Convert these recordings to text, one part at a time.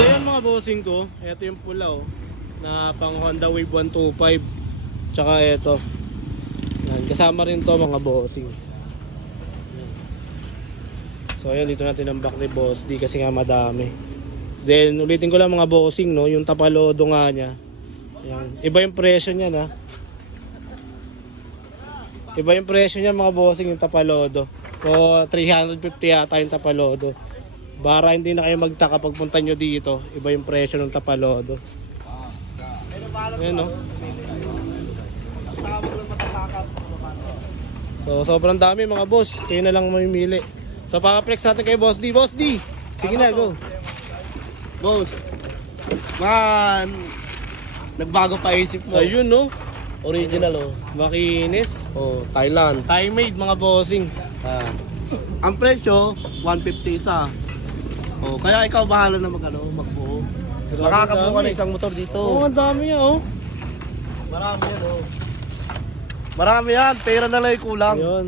So yan mga bossing ko, ito yung pula oh, na pang Honda Wave 125. Tsaka ito. Yan, kasama rin to mga bossing. So ayan, dito natin ang back ni Boss D kasi nga madami. Then ulitin ko lang mga bossing no, yung tapalodo nga niya. Yan. Iba yung presyo niya na. Iba yung presyo niya mga bossing yung tapalodo. O 350 yata yung tapalodo. Para hindi na kayo magtaka pagpunta nyo dito. Iba yung presyo ng tapalodo. Ayan no. So sobrang dami mga boss. Kayo na lang mamimili. So pakaplex natin kay Boss D. Boss D! Sige na, go! Boss, man, nagbago pa isip mo. Ayun no. Original oh. Makinis. Oh, Thailand. Thai made mga bossing. Ang presyo, 150 isa. Oh, kaya ikaw bahala na magbuo. Makakabuo ka ng isang motor dito. Oo, ang dami niya oh. Marami yan oh. Marami yan, pera na lang yung kulang. Ayun.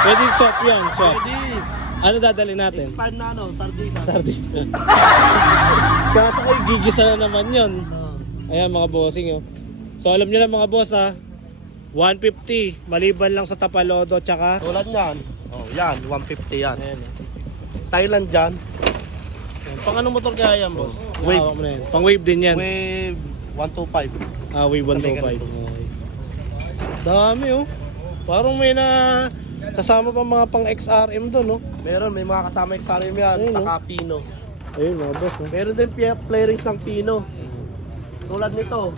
Pwede swap yan, swap. Pwede. Ano dadali natin? Expand na sardina. Sardina. Kasa ko gigisa na naman yun. Ayan mga bossing oh. So alam nyo na mga boss ha, 150 maliban lang sa tapalodo tsaka Tulad yan. Oh, yan, 150 yan. ayan, oh. Thailand dyan, Ayan. Pang anong motor kaya yan boss? Wave. Hawak mo na yan. Pang wave din yan. Wave 125. Wave Sa 125. mechanic. Okay. Dami oh. Parang may na kasama pa mga pang XRM doon oh. Meron, may mga kasama yung sarim yan, Ayun, saka Pino. Ayun mga boss oh. Meron din playerings ng Pino. Tulad nito.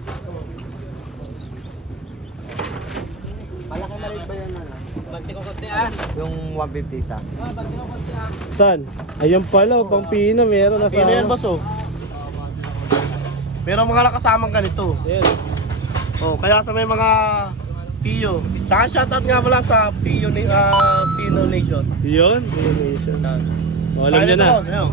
Malaki na rin ba yan? Banti ko konti yung 150 isa. Saan? Ayan pala oh, pang Pino meron na Pino yan boss oh. Meron mga nakasamang ganito. Ayan. Oh, kaya sa may mga Pio. Saka shoutout nga pala sa Pio Pino Nation. Yun, Nation. Yan. Oh, alam nyo na. Boss, ayun.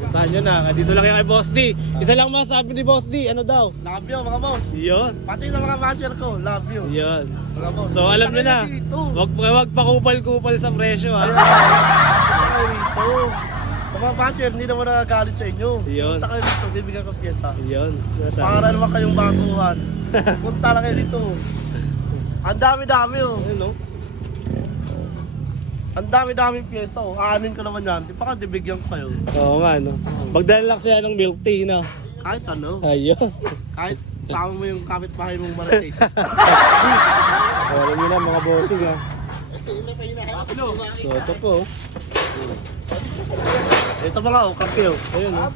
Puntahan nyo na. Dito lang kayo kay Boss D. Isa lang masabi ni Boss D. Ano daw? Love you mga boss. Yun. Pati sa mga basher ko, love you. Yun. Mga boss. So alam nyo na. Dito. Wag pakupal-kupal sa presyo ha. Punta kayo rito. Sa mga basher, hindi naman nagagalit sa inyo. Yun. Punta kayo dito, bibigyan ko pyesa. Yun. Para naman kayong baguhan. Punta lang kayo dito. Ang dami-dami oh. Ayun no? Ang dami-daming pyesa oh. Aanin ko naman yan. Di pa ka dibigyan ko sa'yo. Oo nga no. Magdala lang siya ng milk tea no. Kahit ano. Ayun. Kahit sama mo yung kapitbahay mong marites. So alam nyo na mga bossing ha. So ito po. Ito mga oh, kape oh. Ayun no.